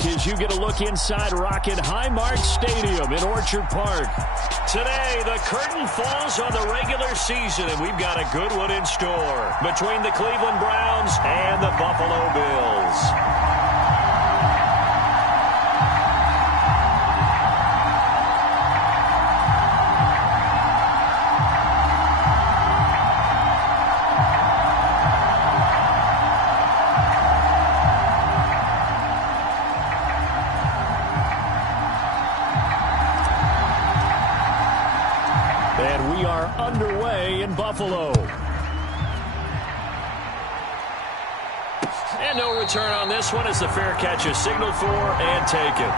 back as you get a look inside Rocket Highmark Stadium in Orchard Park. Today, the curtain falls on the regular season, and we've got a good one in store between the Cleveland Browns and the Buffalo Bills. And we are underway in Buffalo. And no return on this one as the fair catch is signaled for and taken.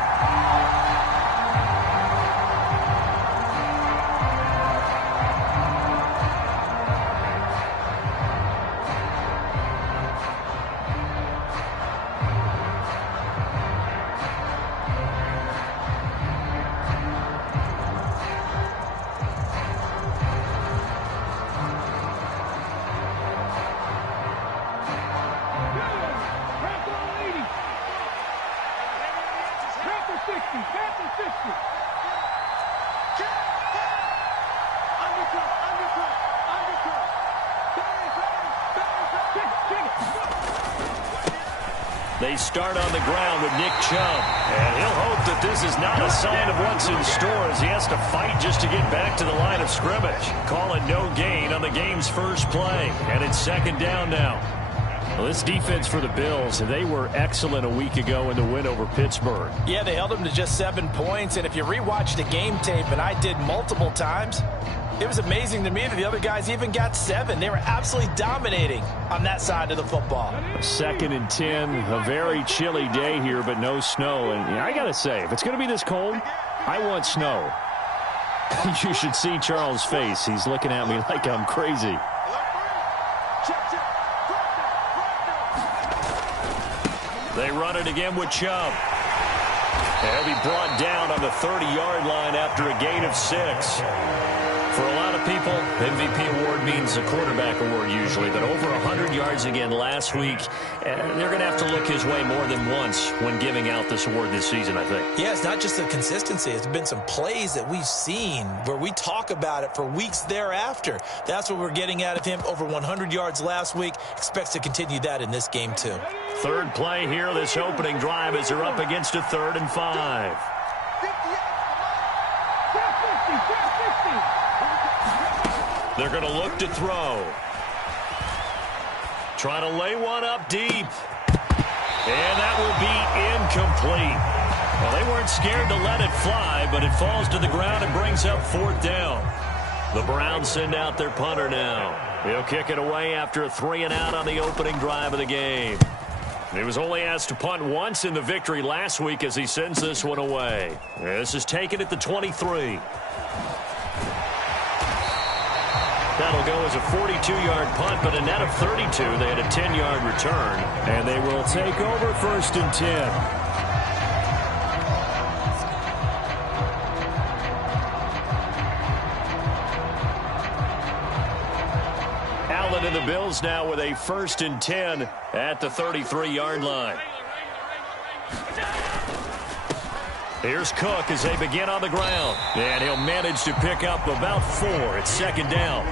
They start on the ground with Nick Chubb, and he'll hope that this is not a sign of what's in store as he has to fight just to get back to the line of scrimmage. Call it no gain on the game's first play, and it's second down now. Well, this defense for the Bills, they were excellent a week ago in the win over Pittsburgh. Yeah, they held them to just 7 points, and if you rewatch the game tape, and I did multiple times, it was amazing to me that the other guys even got 7. They were absolutely dominating on that side of the football. 2nd and 10, a very chilly day here, but no snow. And I got to say, if it's going to be this cold, I want snow. You should see Charles' face. He's looking at me like I'm crazy. They run it again with Chubb. He'll be brought down on the 30-yard line after a gain of 6. For a lot of people, MVP award means a quarterback award usually, but over 100 yards again last week, they're going to have to look his way more than once when giving out this award this season, I think. Yeah, it's not just the consistency. It's been some plays that we've seen where we talk about it for weeks thereafter. That's what we're getting out of him. Over 100 yards last week. Expects to continue that in this game, too. Third play here, this opening drive as they're up against a 3rd and 5. They're going to look to throw. Trying to lay one up deep. And that will be incomplete. Well, they weren't scared to let it fly, but it falls to the ground and brings up 4th down. The Browns send out their punter now. He'll kick it away after a 3-and-out on the opening drive of the game. He was only asked to punt once in the victory last week as he sends this one away. This is taken at the 23. That'll go as a 42-yard punt, but a net of 32. They had a 10-yard return, and they will take over 1st and 10. Allen and the Bills now with a 1st and 10 at the 33-yard line. Here's Cook as they begin on the ground. And he'll manage to pick up about 4. It's 2nd down.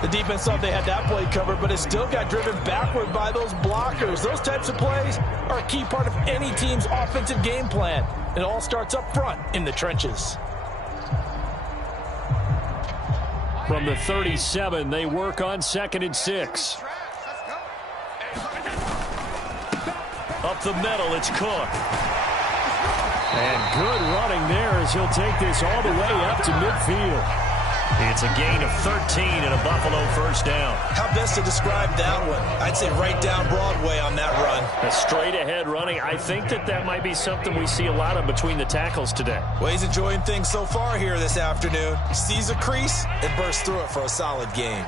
The defense thought they had that play covered, but it still got driven backward by those blockers. Those types of plays are a key part of any team's offensive game plan. It all starts up front in the trenches. From the 37, they work on 2nd and 6. Up the middle, it's Cook. And good running there as he'll take this all the way up to midfield. It's a gain of 13 and a Buffalo 1st down. How best to describe that one? I'd say right down Broadway on that run. A straight-ahead running. I think that might be something we see a lot of between the tackles today. Well, he's enjoying things so far here this afternoon. Sees a crease and bursts through it for a solid gain.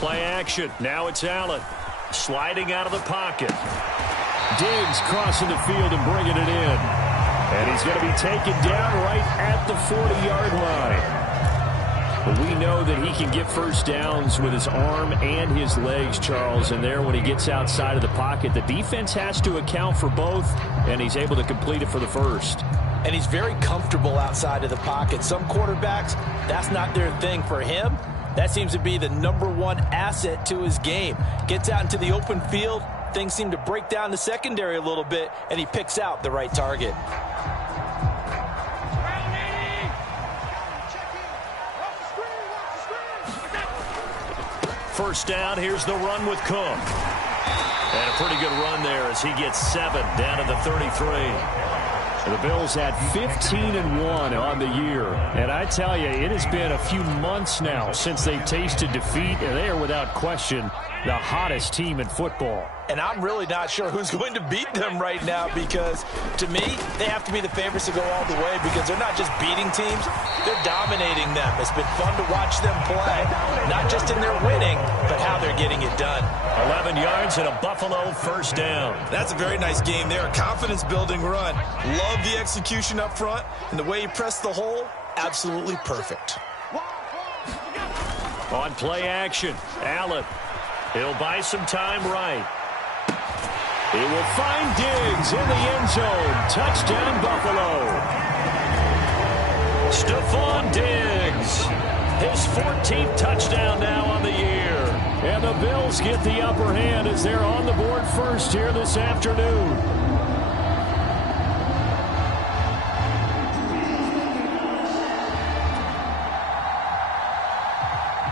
Play action. Now it's Allen. Sliding out of the pocket. Diggs crossing the field and bringing it in. And he's going to be taken down right at the 40-yard line. But we know that he can get first downs with his arm and his legs, Charles. And there, when he gets outside of the pocket, the defense has to account for both, and he's able to complete it for the first. And he's very comfortable outside of the pocket. Some quarterbacks, that's not their thing. For him, that seems to be the #1 asset to his game. Gets out into the open field, things seem to break down the secondary a little bit, and he picks out the right target. First down, here's the run with Cook. And a pretty good run there as he gets 7 down to the 33. The Bills had 15-1 on the year. And I tell you, it has been a few months now since they tasted defeat, and they are without question the hottest team in football. And I'm really not sure who's going to beat them right now, because to me, they have to be the favorites to go all the way, because they're not just beating teams, they're dominating them. It's been fun to watch them play, not just in their winning, but how they're getting it done. 11 yards and a Buffalo first down. That's a very nice game there. A confidence-building run. Love the execution up front, and the way he pressed the hole, absolutely perfect. On play action, Allen. He'll buy some time right. He will find Diggs in the end zone. Touchdown, Buffalo. Stephon Diggs. His 14th touchdown now on the year. And the Bills get the upper hand as they're on the board first here this afternoon.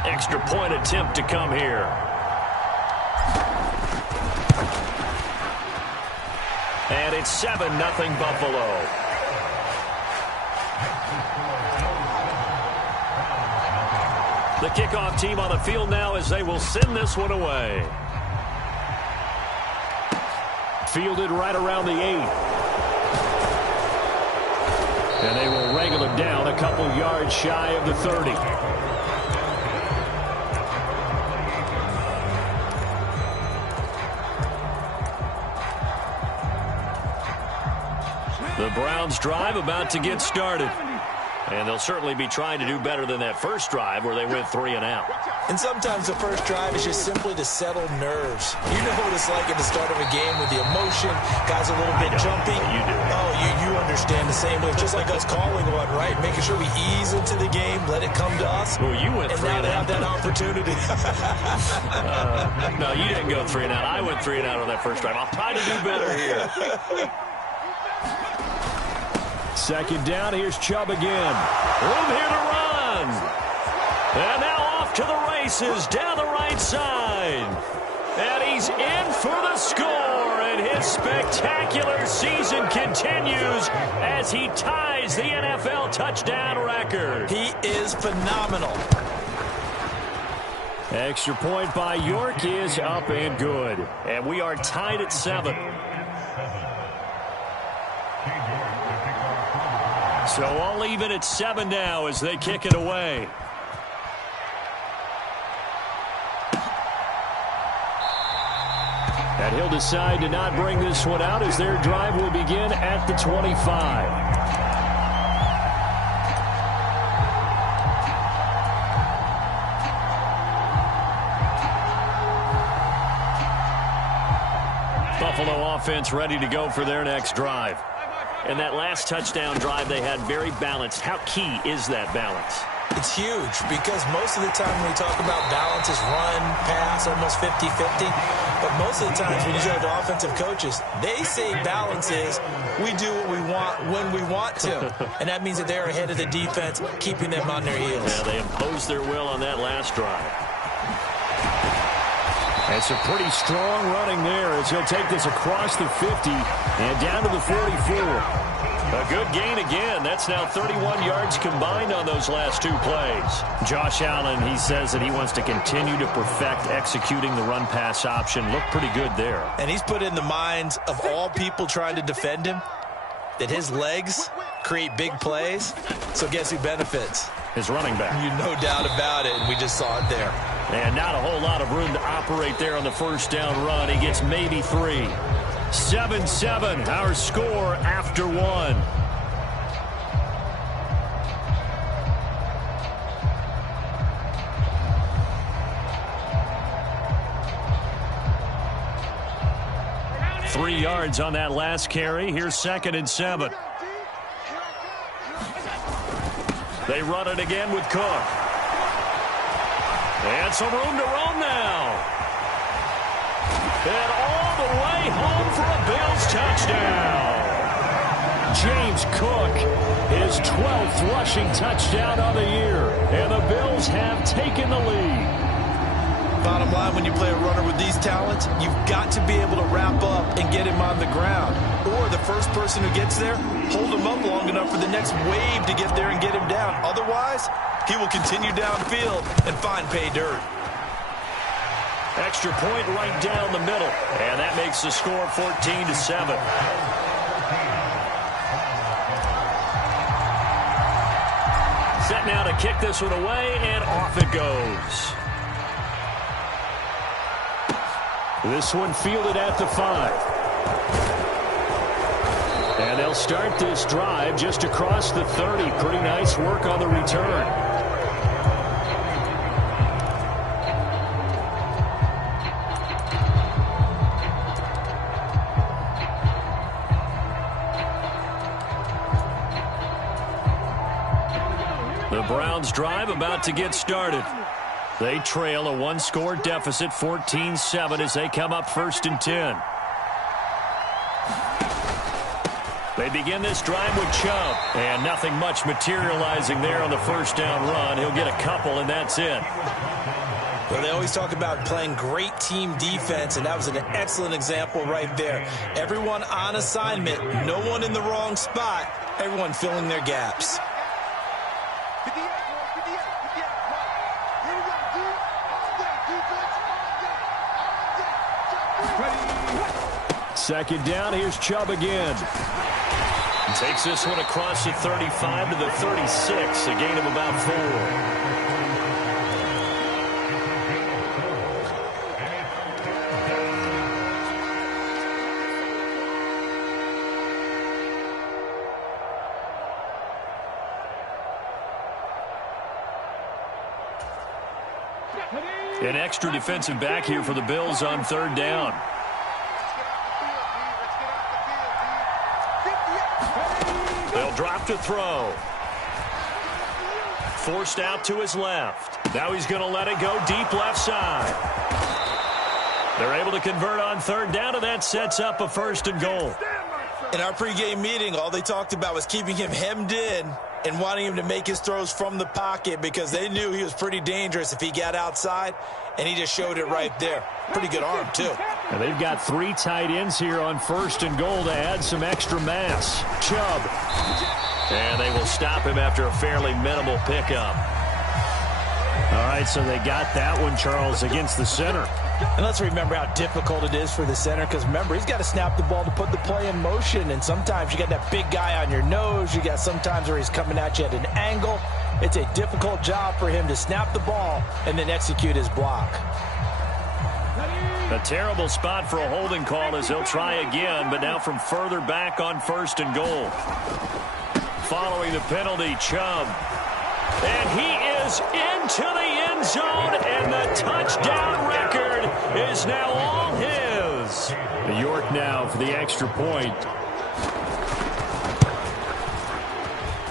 Extra point attempt to come here. And it's 7-0 Buffalo. The kickoff team on the field now as they will send this one away. Fielded right around the 8. And they will wrangle him down a couple yards shy of the 30. The Browns drive about to get started. And they'll certainly be trying to do better than that first drive where they went 3 and out. And sometimes the first drive is just simply to settle nerves. You know what it's like at the start of a game with the emotion, guys a little bit jumpy. You do. Oh, you understand the same way. Just like us calling one, right? Making sure we ease into the game, let it come to us. Well, you went 3 and out. And now to have that opportunity. No, you didn't go 3 and out. I went 3 and out on that first drive. I'll try to do better here. Second down, here's Chubb again. Room here to run. And now off to the races down the right side. And he's in for the score. And his spectacular season continues as he ties the NFL touchdown record. He is phenomenal. Extra point by York is up and good. And we are tied at 7. So all even at 7 now as they kick it away. And he'll decide to not bring this one out as their drive will begin at the 25. Buffalo offense ready to go for their next drive. And that last touchdown drive they had very balanced. How key is that balance? It's huge because most of the time when we talk about balance is run, pass, almost 50-50. But most of the times when you talk to offensive coaches, they say balance is we do what we want when we want to. And that means that they're ahead of the defense, keeping them on their heels. Yeah, they imposed their will on that last drive. It's a pretty strong running there as he'll take this across the 50 and down to the 44. A good gain again. That's now 31 yards combined on those last 2 plays. Josh Allen, he says that he wants to continue to perfect executing the run-pass option. Looked pretty good there. And he's put in the minds of all people trying to defend him that his legs create big plays. So guess who benefits? His running back. You no doubt about it, and we just saw it there. And not a whole lot of room to operate there on the first down run. He gets maybe 3. 7-7, our score after 1. 3 yards on that last carry. Here's 2nd and 7. They run it again with Cook. And some room to roam now. And all the way home for a Bills touchdown. James Cook, his 12th rushing touchdown of the year. And the Bills have taken the lead. Bottom line, when you play a runner with these talents, you've got to be able to wrap up and get him on the ground. Or the first person who gets there, hold him up long enough for the next wave to get there and get him down. Otherwise, he will continue downfield and find pay dirt. Extra point right down the middle. And that makes the score 14-7. Set now to kick this one away, and off it goes. This one fielded at the 5. And they'll start this drive just across the 30. Pretty nice work on the return. The Browns drive about to get started. They trail a 1-score deficit, 14-7, as they come up 1st and 10. They begin this drive with Chubb, and nothing much materializing there on the first down run. He'll get a couple, and that's it. Well, they always talk about playing great team defense, and that was an excellent example right there. Everyone on assignment, no one in the wrong spot, everyone filling their gaps. Second down, here's Chubb again. Takes this one across the 35 to the 36, a gain of about 4. An extra defensive back here for the Bills on 3rd down. They'll drop to throw. Forced out to his left. Now he's going to let it go deep left side. They're able to convert on 3rd down, and that sets up a 1st and goal. In our pregame meeting, all they talked about was keeping him hemmed in and wanting him to make his throws from the pocket because they knew he was pretty dangerous if he got outside, and he just showed it right there. Pretty good arm, too. And they've got 3 tight ends here on 1st and goal to add some extra mass. Chubb. And they will stop him after a fairly minimal pickup. All right, so they got that one, Charles, against the center. And let's remember how difficult it is for the center, because remember, he's got to snap the ball to put the play in motion, and sometimes you got that big guy on your nose. You got sometimes where he's coming at you at an angle. It's a difficult job for him to snap the ball and then execute his block. A terrible spot for a holding call as he'll try again, but now from further back on 1st and goal. Following the penalty, Chubb. And he is into the end zone, and the touchdown record is now all his. York now for the extra point.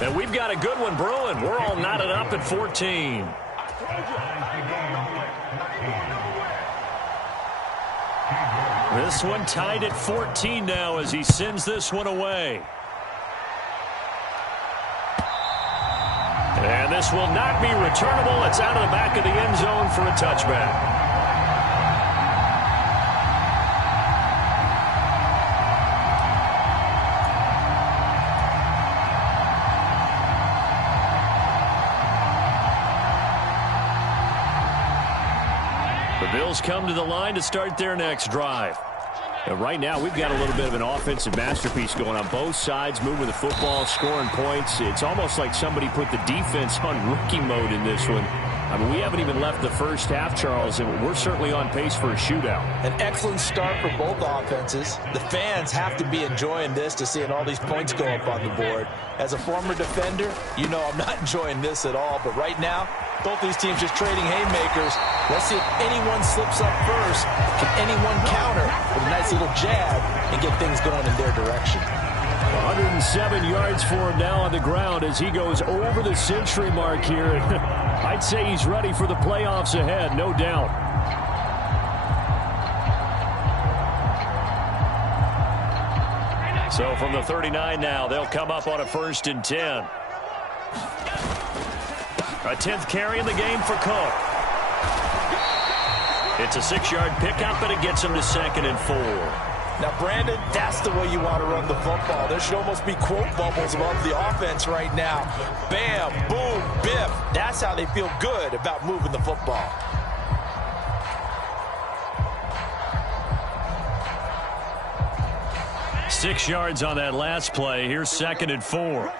And we've got a good one brewing. We're all knotted up at 14. This one tied at 14 now as he sends this one away. And this will not be returnable. It's out of the back of the end zone for a touchback. The Bills come to the line to start their next drive. And right now, we've got a little bit of an offensive masterpiece going on both sides, moving the football, scoring points. It's almost like somebody put the defense on rookie mode in this one. I mean, we haven't even left the first half, Charles, and we're certainly on pace for a shootout. An excellent start for both offenses. The fans have to be enjoying this to seeing all these points go up on the board. As a former defender, you know I'm not enjoying this at all. But right now, both these teams just trading haymakers. Let's see if anyone slips up first. Can anyone counter with a nice little jab and get things going in their direction. 107 yards for him now on the ground as he goes over the century mark here. I'd say he's ready for the playoffs ahead, no doubt. So from the 39 now, they'll come up on a 1st and 10. A 10th carry in the game for Cook. It's a 6-yard pickup, and it gets him to 2nd and 4. Now, Brandon, that's the way you want to run the football. There should almost be quote bubbles above the offense right now. Bam, boom, biff. That's how they feel good about moving the football. Six yards on that last play. Here's 2nd and 4.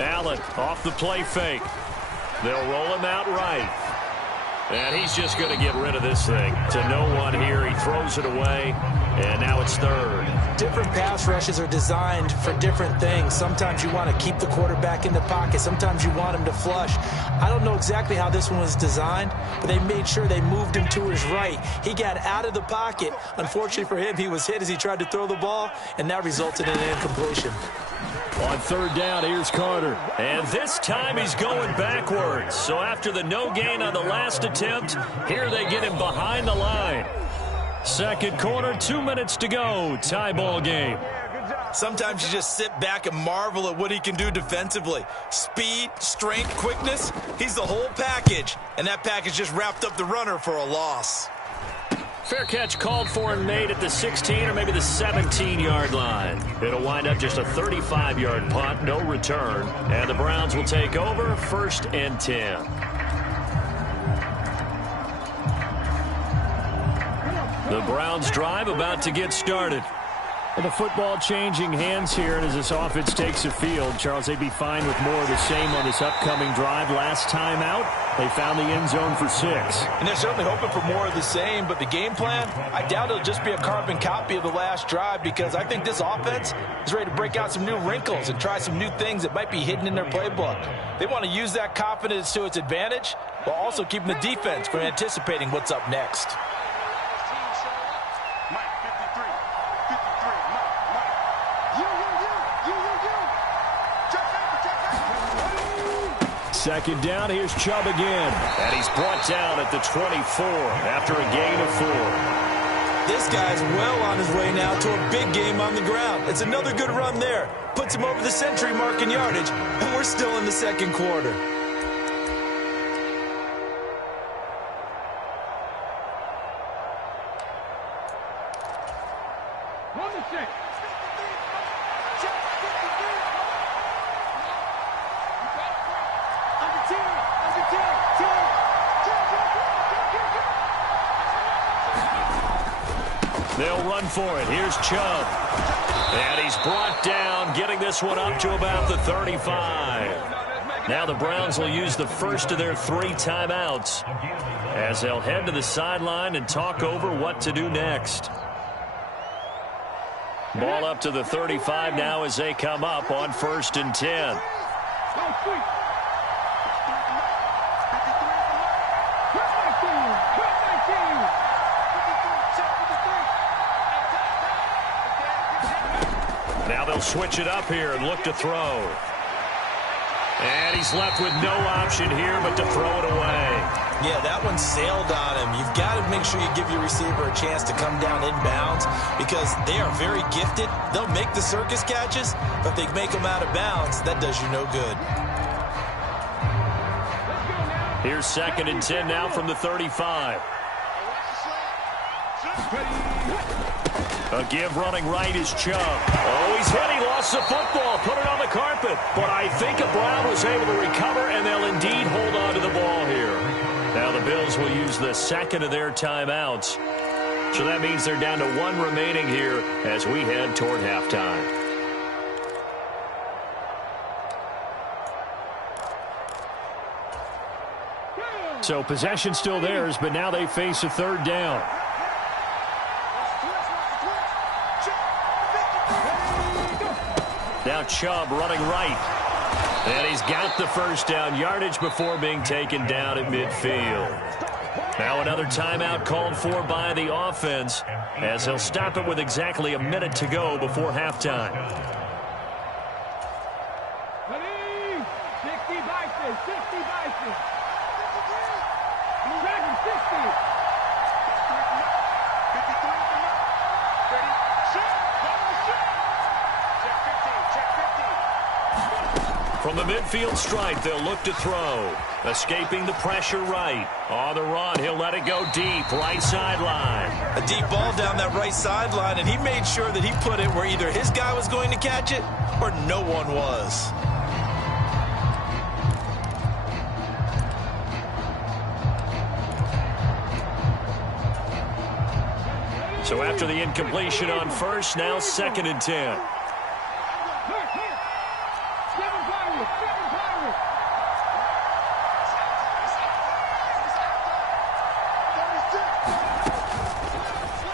Allen off the play fake. They'll roll him out right. And he's just going to get rid of this thing to no one here. He throws it away, and now it's 3rd. Different pass rushes are designed for different things. Sometimes you want to keep the quarterback in the pocket. Sometimes you want him to flush. I don't know exactly how this one was designed, but they made sure they moved him to his right. He got out of the pocket. Unfortunately for him, he was hit as he tried to throw the ball, and that resulted in an incompletion. On 3rd down, here's Carter. And this time he's going backwards. So after the no gain on the last attempt, here they get him behind the line. 2nd quarter, 2 minutes to go. Tie ball game. Sometimes you just sit back and marvel at what he can do defensively. Speed, strength, quickness, he's the whole package. And that package just wrapped up the runner for a loss. Fair catch called for and made at the 16 or maybe the 17-yard line. It'll wind up just a 35-yard punt, no return. And the Browns will take over 1st and 10. The Browns drive about to get started. And the football changing hands here, and as this offense takes the field, Charles, they'd be fine with more of the same on this upcoming drive. Last time out, they found the end zone for 6. And they're certainly hoping for more of the same, but the game plan, I doubt it'll just be a carbon copy of the last drive, because I think this offense is ready to break out some new wrinkles and try some new things that might be hidden in their playbook. They want to use that confidence to its advantage while also keeping the defense from anticipating what's up next. Second down, here's Chubb again. And he's brought down at the 24 after a gain of 4. This guy's well on his way now to a big game on the ground. It's another good run there. Puts him over the century mark in yardage, and we're still in the 2nd quarter. They'll run for it. Here's Chubb. And he's brought down, getting this one up to about the 35. Now the Browns will use the first of their 3 timeouts as they'll head to the sideline and talk over what to do next. Ball up to the 35 now as they come up on 1st and 10. Now they'll switch it up here and look to throw. And he's left with no option here but to throw it away. Yeah, that one sailed on him. You've got to make sure you give your receiver a chance to come down inbounds because they are very gifted. They'll make the circus catches, but if they make them out of bounds, that does you no good. Here's 2nd and 10 now from the 35. A give running right is Chubb. Oh, he's hit. He lost the football. Put it on the carpet. But I think a Brown was able to recover, and they'll indeed hold on to the ball here. Now the Bills will use the 2nd of their timeouts. So that means they're down to 1 remaining here as we head toward halftime. So possession still theirs, but now they face a 3rd down. Now Chubb running right. And he's got the 1st down, yardage before being taken down at midfield. Now another timeout called for by the offense as he'll stop it with exactly a minute to go before halftime. Ready? 60 Bison, 60 Bison. Ready, 60. 53. Ready, shoot. Check 15, check 15. From the midfield stripe, they'll look to throw. Escaping the pressure right. On the run, he'll let it go deep, right sideline. A deep ball down that right sideline, and he made sure that he put it where either his guy was going to catch it or no one was. So after the incompletion on first, now 2nd and 10.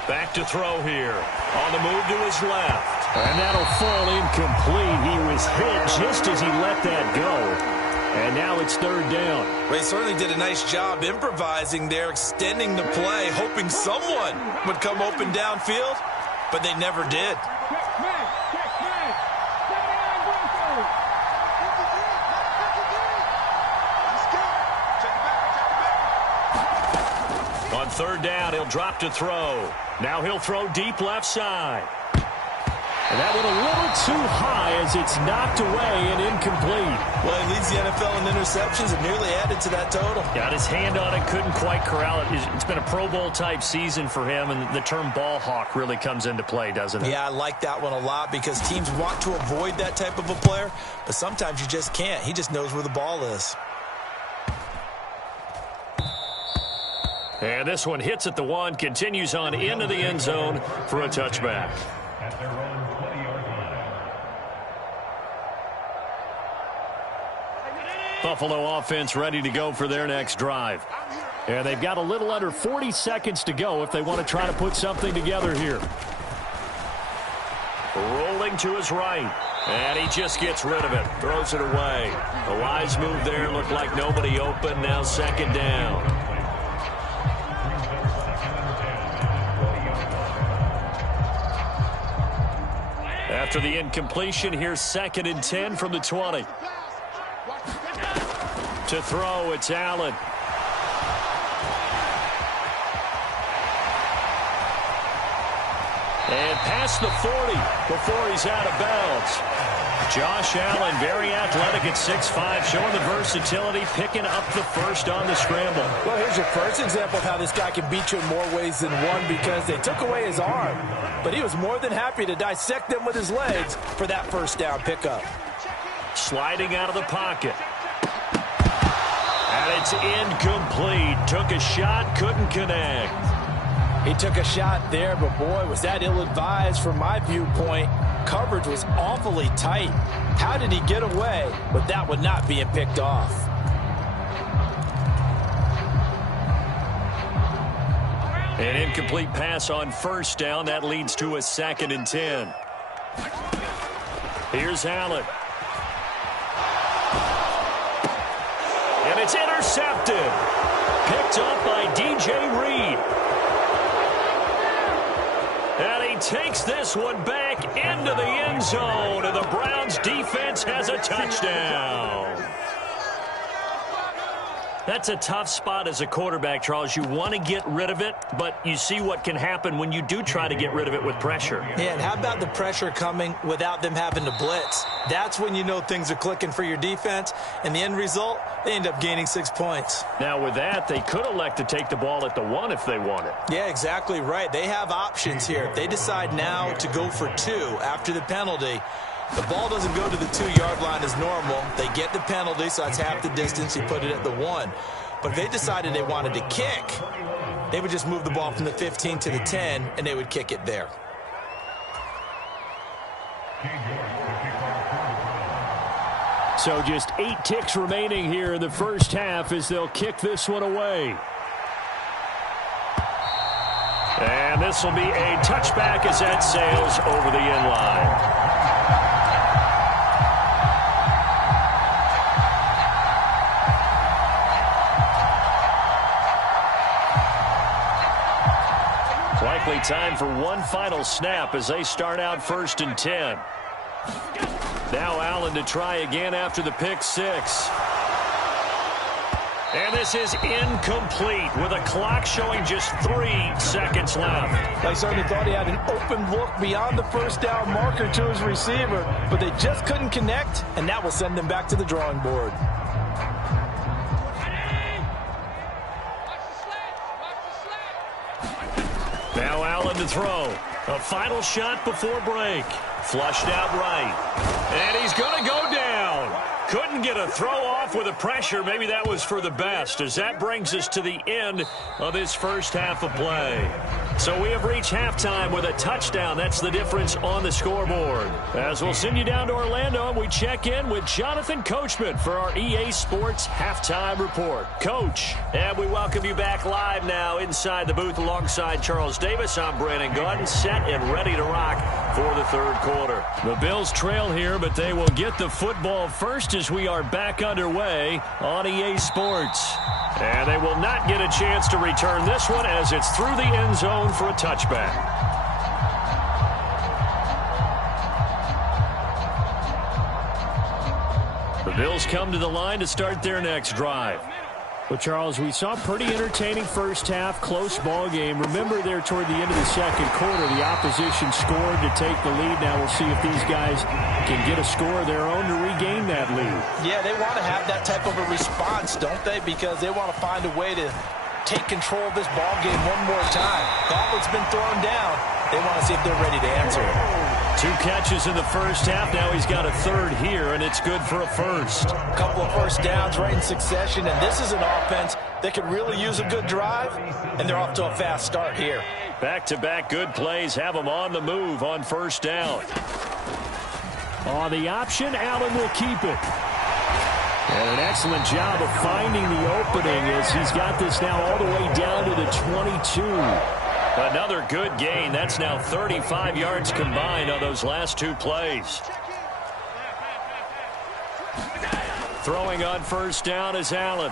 Back to throw here. On the move to his left. And that'll fall incomplete. He was hit just as he let that go. And now it's 3rd down. Well, he certainly did a nice job improvising there, extending the play, hoping someone would come open downfield, but they never did. On 3rd down, he'll drop to throw. Now he'll throw deep left side. And that went a little too high as it's knocked away and incomplete. Well, he leads the NFL in interceptions and nearly added to that total. Got his hand on it, couldn't quite corral it. It's been a Pro Bowl-type season for him, and the term ball hawk really comes into play, doesn't it? Yeah, I like that one a lot because teams want to avoid that type of a player, but sometimes you just can't. He just knows where the ball is. And this one hits at the 1, continues on into the end zone for a touchback. Buffalo offense ready to go for their next drive. And they've got a little under 40 seconds to go if they want to try to put something together here. Rolling to his right. And he just gets rid of it. Throws it away. A wise move there. Looked like nobody open. Now 2nd down. After the incompletion, here's 2nd and 10 from the 20. To throw, it's Allen. And past the 40 before he's out of bounds. Josh Allen, very athletic at 6'5", showing the versatility, picking up the first on the scramble. Well, here's your first example of how this guy can beat you in more ways than one because they took away his arm. But he was more than happy to dissect them with his legs for that 1st down pickup. Sliding out of the pocket. And it's incomplete. Took a shot, couldn't connect. He took a shot there, but boy, was that ill-advised from my viewpoint. Coverage was awfully tight. How did he get away with that one not being picked off? An incomplete pass on 1st down. That leads to a 2nd and 10. Here's Allen. And it's intercepted. Picked up by D.J. Reed. And he takes this one back into the end zone, and the Browns defense has a touchdown. That's a tough spot as a quarterback, Charles. You want to get rid of it, but you see what can happen when you do try to get rid of it with pressure. Yeah, and how about the pressure coming without them having to blitz? That's when you know things are clicking for your defense, and the end result, they end up gaining 6 points. Now with that, they could elect to take the ball at the 1 if they wanted. Yeah, exactly right. They have options here. If they decide now to go for 2 after the penalty, the ball doesn't go to the 2-yard line as normal. They get the penalty, so that's half the distance. You put it at the 1. But if they decided they wanted to kick, they would just move the ball from the 15 to the 10, and they would kick it there. So just 8 ticks remaining here in the first half as they'll kick this one away. And this will be a touchback as that sails over the end line. likely time for one final snap as they start out 1st and 10. Now Allen to try again after the pick six. And this is incomplete with a clock showing just 3 seconds left. They certainly thought he had an open look beyond the first down marker to his receiver, but they just couldn't connect, and that will send them back to the drawing board. Now Allen to throw. A final shot before break. Flushed out right. And he's going to go down. Couldn't get a throw off with the pressure. Maybe that was for the best, as that brings us to the end of this first half of play. So we have reached halftime with a touchdown. That's the difference on the scoreboard. As we'll send you down to Orlando, and we check in with Jonathan Coachman for our EA Sports Halftime Report. Coach, and we welcome you back live now inside the booth alongside Charles Davis. I'm Brandon Gaudin, set and ready to rock for the third quarter. The Bills trail here, but they will get the football first as we are back underway on EA Sports. And they will not get a chance to return this one as it's through the end zone for a touchback. The Bills come to the line to start their next drive. Well, Charles, we saw a pretty entertaining first half, close ball game. Remember there toward the end of the second quarter, the opposition scored to take the lead. Now we'll see if these guys can get a score of their own to regain that lead. Yeah, they want to have that type of a response, don't they? Because they want to find a way to take control of this ball game one more time. Gauntlet's been thrown down. They want to see if they're ready to answer it. 2 catches in the first half. Now he's got a third here, and it's good for a first. A couple of first downs right in succession, and this is an offense that could really use a good drive, and they're off to a fast start here. Back-to-back good plays have them on the move on first down. On the option, Allen will keep it. And an excellent job of finding the opening as he's got this now all the way down to the 22. Another good gain. That's now 35 yards combined on those last 2 plays. Throwing on first down is Allen.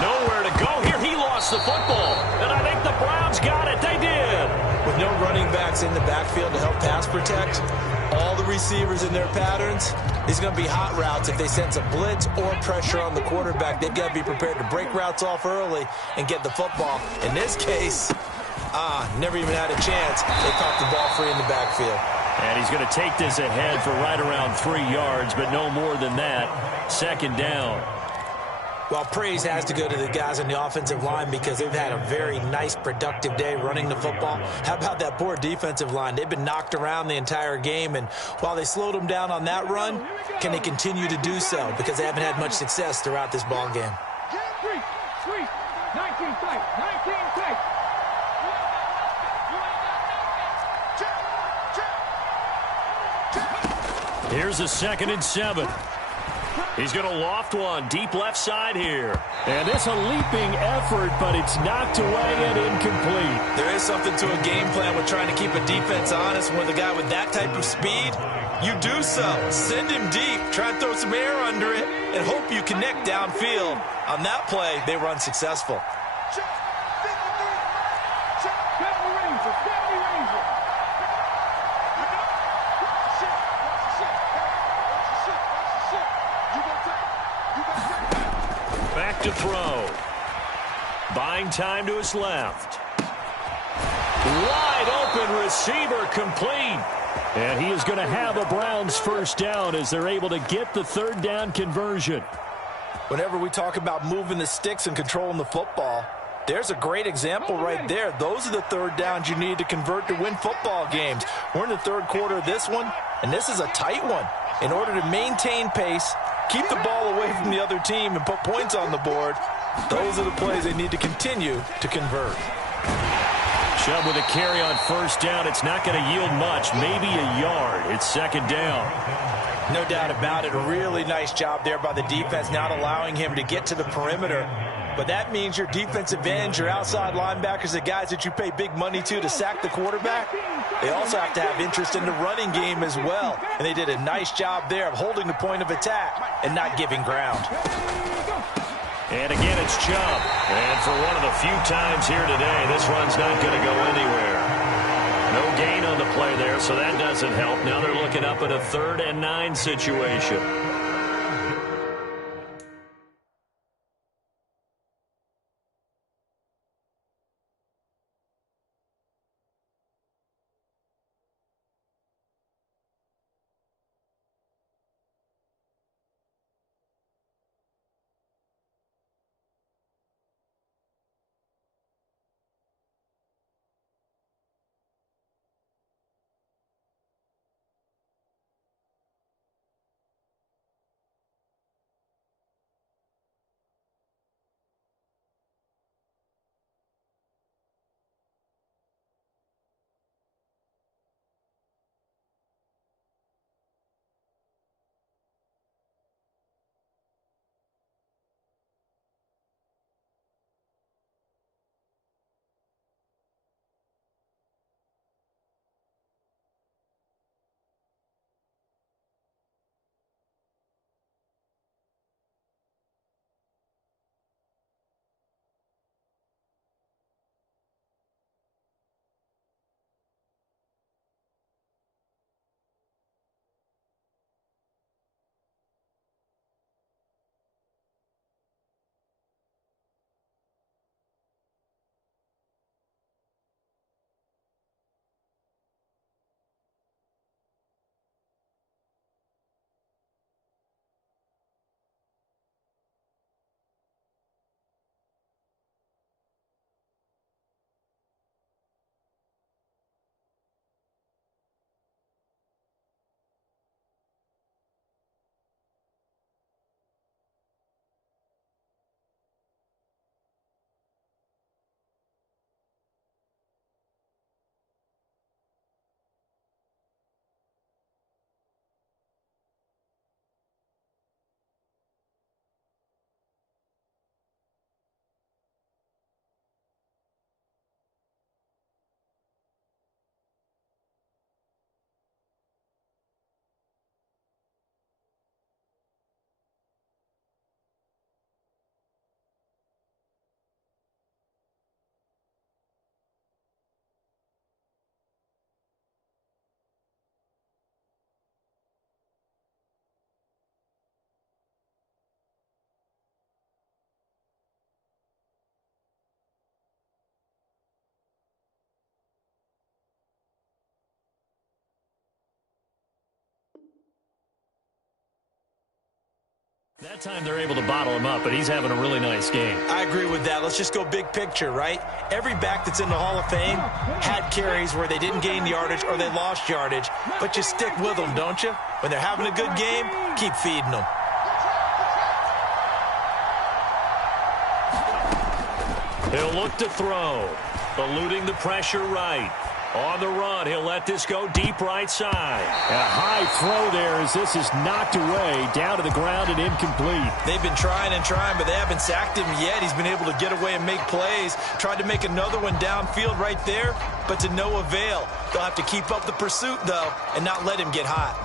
Nowhere to go here. He lost the football. And I think the Browns got it. They did. With no running backs in the backfield to help pass protect, all the receivers in their patterns, these are going to be hot routes. If they sense a blitz or pressure on the quarterback, they've got to be prepared to break routes off early and get the football. In this case, never even had a chance. They caught the ball free in the backfield. And he's going to take this ahead for right around 3 yards, but no more than that. Second down. Well, praise has to go to the guys on the offensive line because they've had a very nice, productive day running the football. How about that poor defensive line? They've been knocked around the entire game, and while they slowed them down on that run, can they continue to do so? Because they haven't had much success throughout this ball game. 19 tight, 19 tight. Here's a 2nd and 7. He's going to loft one deep left side here. And it's a leaping effort, but it's knocked away and incomplete. There is something to a game plan with trying to keep a defense honest. With a guy with that type of speed, you do so. Send him deep, try and throw some air under it, and hope you connect downfield. On that play, they were unsuccessful. Back to throw. Buying time to his left. Wide open receiver complete. And he is going to have a Browns first down as they're able to get the third down conversion. Whenever we talk about moving the sticks and controlling the football, there's a great example right there. Those are the third downs you need to convert to win football games. We're in the third quarter of this one, and this is a tight one. In order to maintain pace, keep the ball away from the other team, and put points on the board, those are the plays they need to continue to convert. Chubb with a carry on first down. It's not going to yield much, maybe a yard. It's second down. No doubt about it. A really nice job there by the defense, not allowing him to get to the perimeter. But that means your defensive ends, your outside linebackers, the guys that you pay big money to sack the quarterback, they also have to have interest in the running game as well. And they did a nice job there of holding the point of attack and not giving ground. And again, it's Chubb. And for one of the few times here today, this run's not going to go anywhere. No gain on the play there, so that doesn't help. Now they're looking up at a 3rd and 9 situation. That time they're able to bottle him up, but he's having a really nice game. I agree with that. Let's just go big picture, right? Every back that's in the Hall of Fame had carries where they didn't gain yardage or they lost yardage, but you stick with them, don't you? When they're having a good game, keep feeding them. He'll look to throw, eluding the pressure right. On the run, he'll let this go deep right side. And a high throw there as this is knocked away, down to the ground and incomplete. They've been trying and trying, but they haven't sacked him yet. He's been able to get away and make plays. Tried to make another one downfield right there, but to no avail. They'll have to keep up the pursuit, though, and not let him get hot.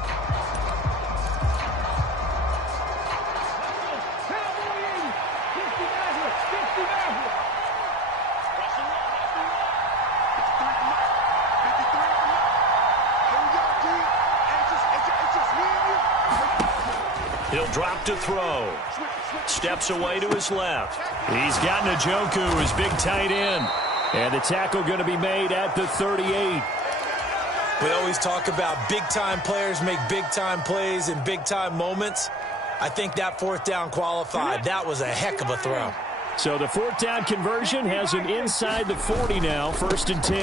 He'll drop to throw. Steps away to his left. He's got Njoku, his big tight end. And the tackle going to be made at the 38. We always talk about big-time players make big-time plays in big-time moments. I think that 4th down qualified. That was a heck of a throw. So the 4th down conversion has him inside the 40 now, 1st and 10.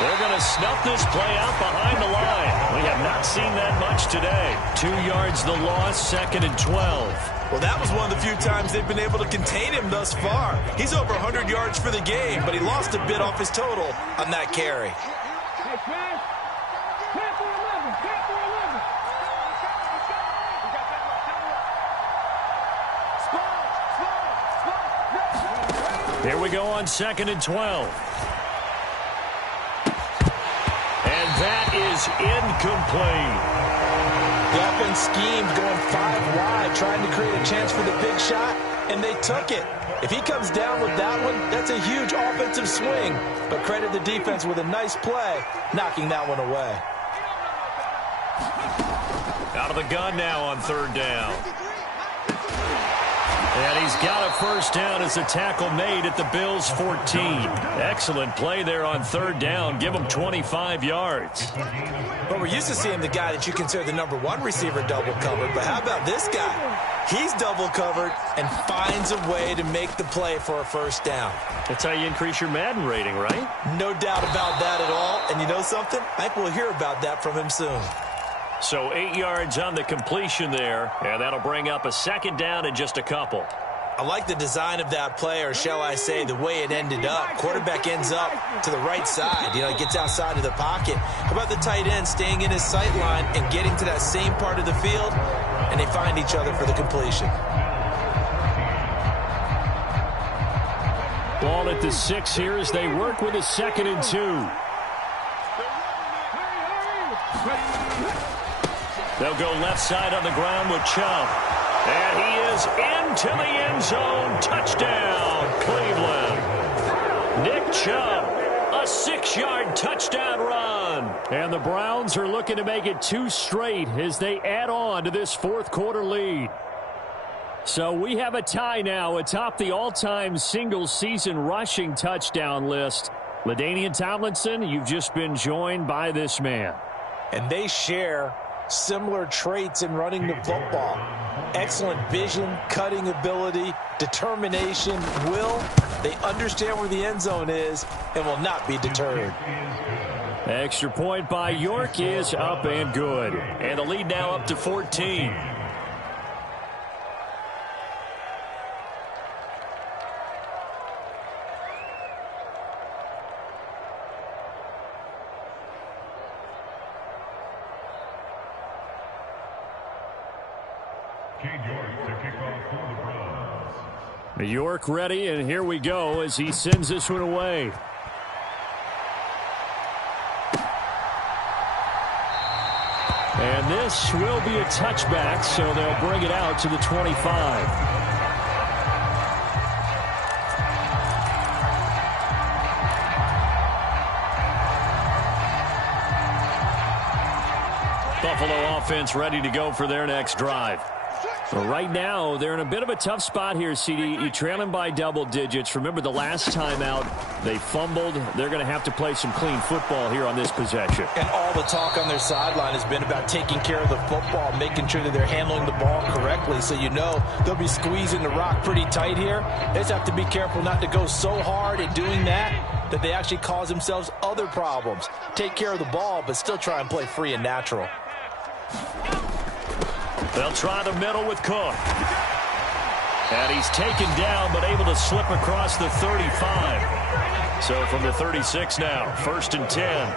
They're going to snuff this play out behind the line. We have not seen that much today. 2 yards the loss, 2nd and 12. Well, that was one of the few times they've been able to contain him thus far. He's over 100 yards for the game, but he lost a bit off his total on that carry. Here we go on 2nd and 12. That is incomplete. The offense schemed going 5 wide, trying to create a chance for the big shot, and they took it. If he comes down with that one, that's a huge offensive swing. But credit the defense with a nice play, knocking that one away. Out of the gun now on third down. And he's got a first down as a tackle made at the Bills' 14. Excellent play there on third down. Give him 25 yards. But we're used to seeing the guy that you consider the #1 receiver double covered. But how about this guy? He's double covered and finds a way to make the play for a first down. That's how you increase your Madden rating, right? No doubt about that at all. And you know something? I think we'll hear about that from him soon. So 8 yards on the completion there, and that'll bring up a second down in just a couple. I like the design of that play, or shall I say the way it ended up. Quarterback ends up to the right side. You know, he gets outside of the pocket. How about the tight end staying in his sight line and getting to that same part of the field, and they find each other for the completion. Ball at the 6 here as they work with a 2nd and 2. They'll go left side on the ground with Chubb. And he is into the end zone. Touchdown, Cleveland. Nick Chubb, a 6-yard touchdown run. And the Browns are looking to make it 2 straight as they add on to this fourth-quarter lead. So we have a tie now atop the all-time single-season rushing touchdown list. LaDainian Tomlinson, you've just been joined by this man. And they share similar traits in running the football. Excellent vision, cutting ability, determination, will. They understand where the end zone is and will not be deterred. Extra point by York is up and good. And the lead now up to 14. York ready, and here we go as he sends this one away. And this will be a touchback, so they'll bring it out to the 25. Buffalo offense ready to go for their next drive. Well, right now, they're in a bit of a tough spot here, CD. You're trailing by double digits. Remember the last time out, they fumbled. They're going to have to play some clean football here on this possession. And all the talk on their sideline has been about taking care of the football, making sure that they're handling the ball correctly. So you know they'll be squeezing the rock pretty tight here. They just have to be careful not to go so hard in doing that they actually cause themselves other problems. Take care of the ball, but still try and play free and natural. They'll try the middle with Cook. And he's taken down, but able to slip across the 35. So from the 36 now, 1st and 10.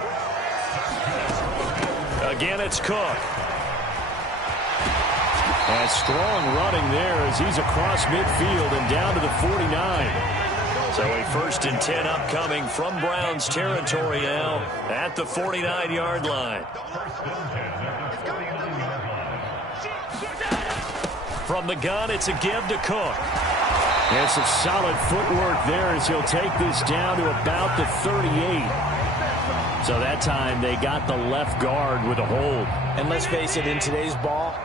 Again, it's Cook. And strong running there as he's across midfield and down to the 49. So a 1st and 10 upcoming from Browns territory now at the 49-yard line. From the gun, it's a give to Cook. And some solid footwork there as he'll take this down to about the 38. So that time they got the left guard with a hold. And let's face it, in today's ball,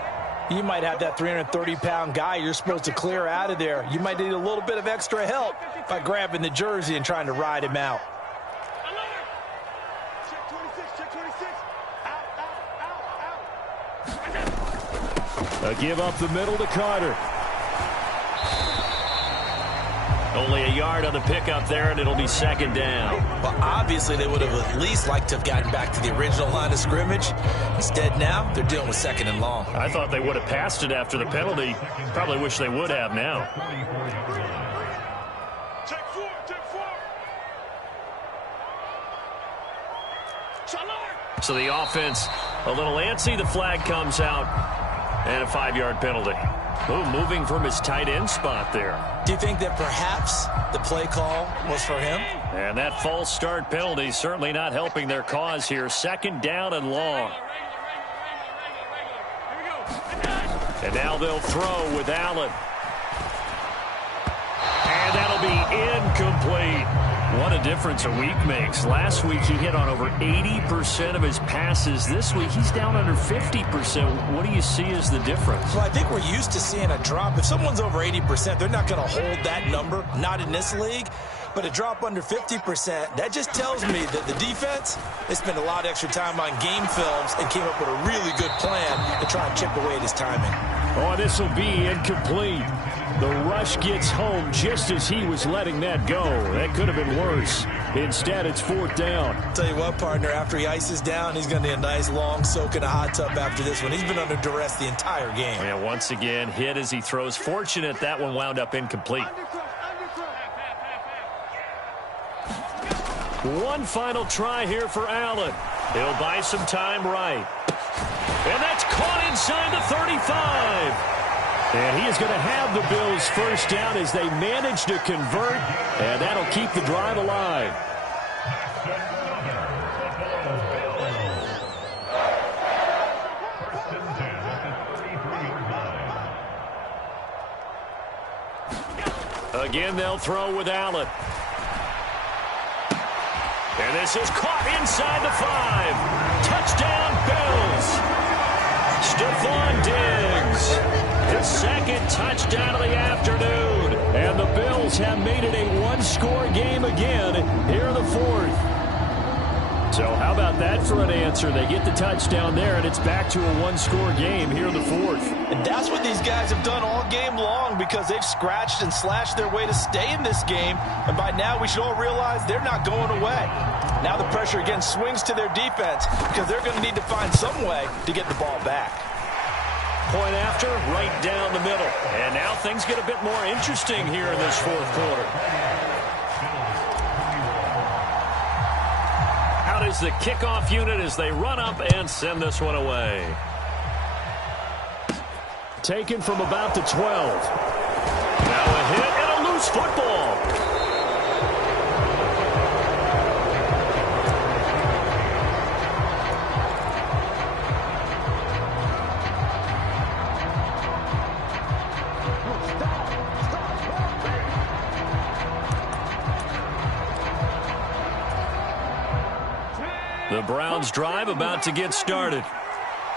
you might have that 330-pound guy you're supposed to clear out of there. You might need a little bit of extra help by grabbing the jersey and trying to ride him out. A give up the middle to Carter. Only a yard on the pickup there, and it'll be 2nd down. Well, obviously they would have at least liked to have gotten back to the original line of scrimmage. Instead now, they're dealing with 2nd and long. I thought they would have passed it after the penalty. Probably wish they would have now. So the offense a little antsy. The flag comes out, and a 5-yard penalty. Ooh, moving from his tight end spot there. Do you think that perhaps the play call was for him? And that false start penalty certainly not helping their cause here. 2nd down and long. And now they'll throw with Allen. will be incomplete. What a difference a week makes. Last week he hit on over 80% of his passes. This week he's down under 50%. What do you see as the difference? Well, I think we're used to seeing a drop. If someone's over 80%, they're not going to hold that number, not in this league. But a drop under 50%, that just tells me that the defense, they spent a lot of extra time on game films and came up with a really good plan to try and chip away at his timing. Oh, this will be incomplete. The rush gets home just as he was letting that go. That could have been worse. Instead, it's 4th down. Tell you what, partner, after he ices down, he's going to need a nice long soak in a hot tub after this one. He's been under duress the entire game. Yeah, once again, hit as he throws. Fortunate that one wound up incomplete. One final try here for Allen. He'll buy some time right. And that's caught inside the 35. And he is going to have the Bills first down as they manage to convert. And that'll keep the drive alive. Again, they'll throw with Allen. And this is caught inside the 5. Touchdown, Bills. Stephon Diggs. His second touchdown of the afternoon. And the Bills have made it a one-score game again here in the 4th. So how about that for an answer? They get the touchdown there, and it's back to a one-score game here in the 4th. And that's what these guys have done all game long because they've scratched and slashed their way to stay in this game. And by now, we should all realize they're not going away. Now the pressure again swings to their defense because they're going to need to find some way to get the ball back. Point after, right down the middle. And now things get a bit more interesting here in this 4th quarter. Out is the kickoff unit as they run up and send this one away. Taken from about the 12. Now a hit and a loose football. The Browns drive about to get started.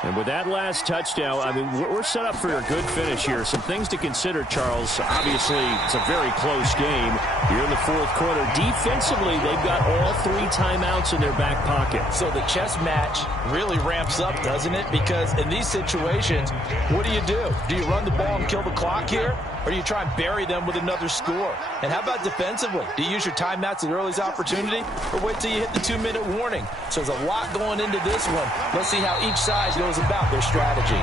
And with that last touchdown, I mean, we're set up for a good finish here. Some things to consider, Charles. Obviously, it's a very close game here in the 4th quarter. Defensively, they've got all 3 timeouts in their back pocket. So the chess match really ramps up, doesn't it? Because in these situations, what do? Do you run the ball and kill the clock here? Or do you try and bury them with another score? And how about defensively? Do you use your timeouts at earliest opportunity? Or wait till you hit the 2-minute warning? So there's a lot going into this one. Let's see how each side goes about their strategy.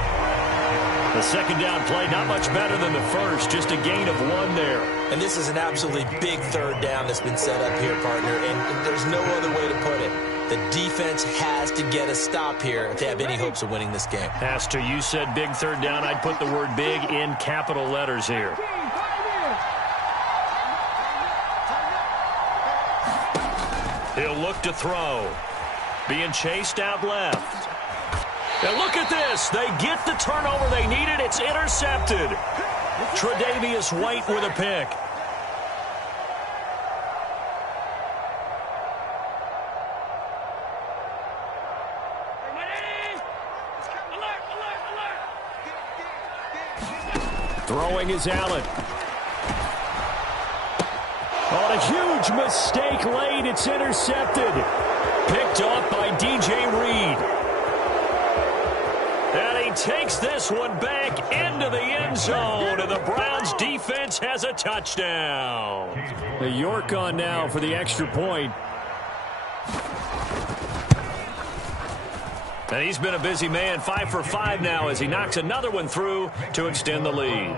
The second down play, not much better than the first. Just a gain of 1 there. And this is an absolutely big 3rd down that's been set up here, partner. And there's no other way to put it. The defense has to get a stop here if they have any hopes of winning this game. Pastor, you said big 3rd down. I'd put the word big in capital letters here. He'll look to throw. Being chased out left. And look at this. They get the turnover they needed. It's intercepted. Tre'Davious White with a pick. Throwing is Allen. On a huge mistake late. It's intercepted. Picked off by DJ Reed. And he takes this one back into the end zone. And the Browns defense has a touchdown. The York on now for the extra point. And he's been a busy man, 5 for 5 now as he knocks another one through to extend the lead.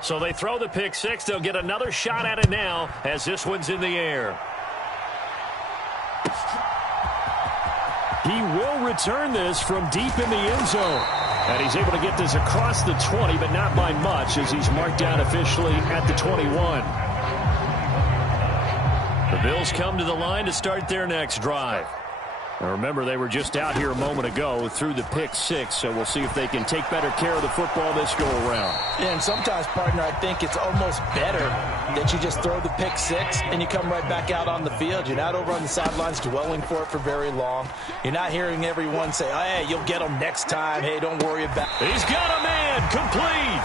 So they throw the pick 6. They'll get another shot at it now as this one's in the air. He will return this from deep in the end zone. And he's able to get this across the 20, but not by much as he's marked down officially at the 21. The Bills come to the line to start their next drive. Remember, they were just out here a moment ago through the pick six, so we'll see if they can take better care of the football this go-around. And sometimes, partner, I think it's almost better that you just throw the pick six and you come right back out on the field. You're not over on the sidelines dwelling for it for very long. You're not hearing everyone say, oh, hey, you'll get them next time. Hey, don't worry about it. He's got a man complete.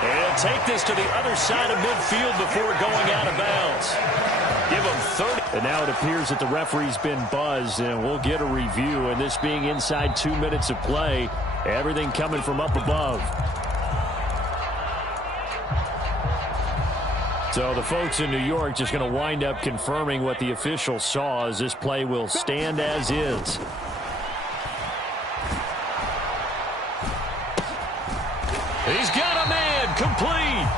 And he'll take this to the other side of midfield before going out of bounds. Give him 30. And now it appears that the referee's been buzzed, and we'll get a review. And this being inside 2 minutes of play, everything coming from up above. So the folks in New York just going to wind up confirming what the official saw, as this play will stand as is. He's got a man complete.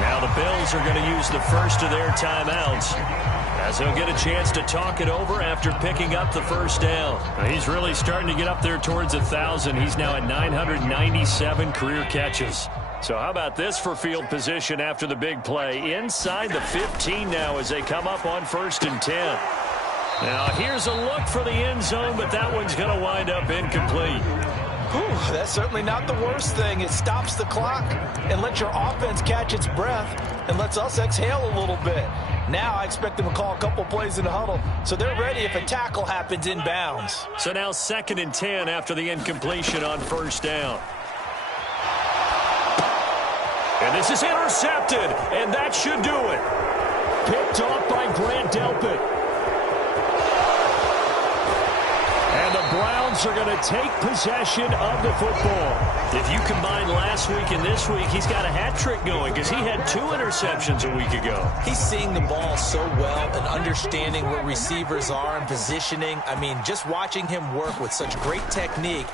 Now the Bills are going to use the first of their timeouts, as they'll get a chance to talk it over after picking up the first down. He's really starting to get up there towards 1,000. He's now at 997 career catches. So how about this for field position after the big play? Inside the 15 now as they come up on 1st and 10. Now here's a look for the end zone, but that one's going to wind up incomplete. Ooh, that's certainly not the worst thing. It stops the clock and lets your offense catch its breath and lets us exhale a little bit. Now I expect them to call a couple plays in the huddle, so they're ready if a tackle happens inbounds. So now 2nd and 10 after the incompletion on 1st down. And this is intercepted, and that should do it. Picked off by Grant Delpit. And the Browns are going to take possession of the football. If you combine last week and this week, he's got a hat trick going because he had 2 interceptions a week ago. He's seeing the ball so well and understanding where receivers are and positioning. I mean, just watching him work with such great technique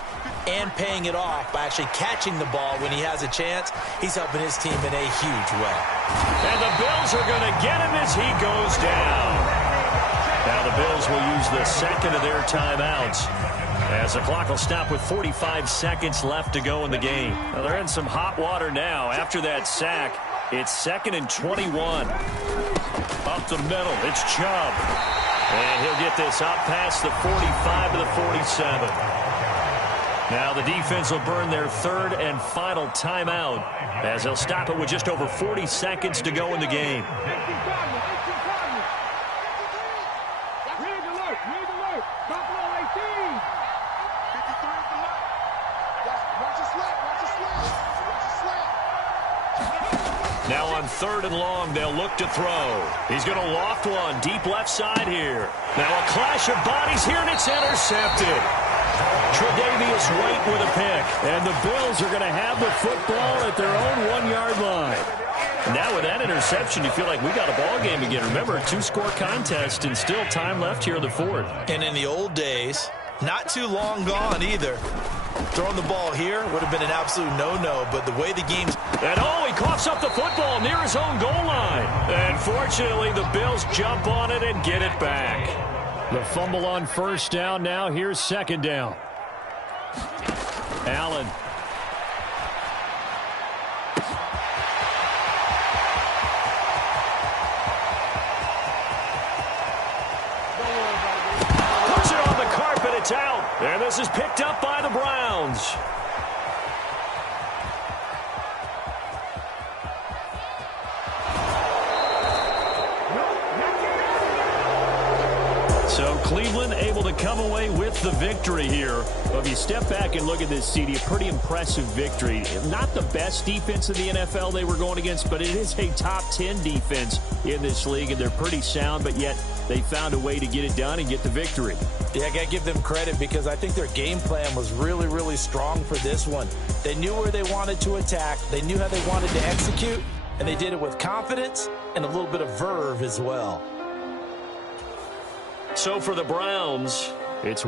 and paying it off by actually catching the ball when he has a chance, he's helping his team in a huge way. And the Bills are going to get him as he goes down. Now the Bills will use the 2nd of their timeouts, as the clock will stop with 45 seconds left to go in the game. Now they're in some hot water now. After that sack, it's 2nd and 21. Up the middle, it's Chubb. And he'll get this up past the 45 to the 47. Now the defense will burn their 3rd and final timeout, as they'll stop it with just over 40 seconds to go in the game. Now on 3rd and long, they'll look to throw. He's going to loft one deep left side here. Now a clash of bodies here, and it's intercepted. Tre'Davious White with a pick. And the Bills are going to have the football at their own 1-yard line. Now with that interception, you feel like we got a ball game again. Remember, a 2-score contest and still time left here in the 4th. And in the old days, not too long gone either, throwing the ball here would have been an absolute no-no, but the way the game's... And oh, he coughs up the football near his own goal line. And fortunately, the Bills jump on it and get it back. The fumble on 1st down. Now here's 2nd down. Allen. Puts it on the carpet. It's out. And this is picked up by the Browns. So Cleveland able to come away with the victory here. Well, if you step back and look at this, CD, a pretty impressive victory. Not the best defense in the NFL they were going against, but it is a top 10 defense in this league, and they're pretty sound, but yet they found a way to get it done and get the victory. Yeah, I got to give them credit because I think their game plan was really, really strong for this one. They knew where they wanted to attack. They knew how they wanted to execute, and they did it with confidence and a little bit of verve as well. So for the Browns, it's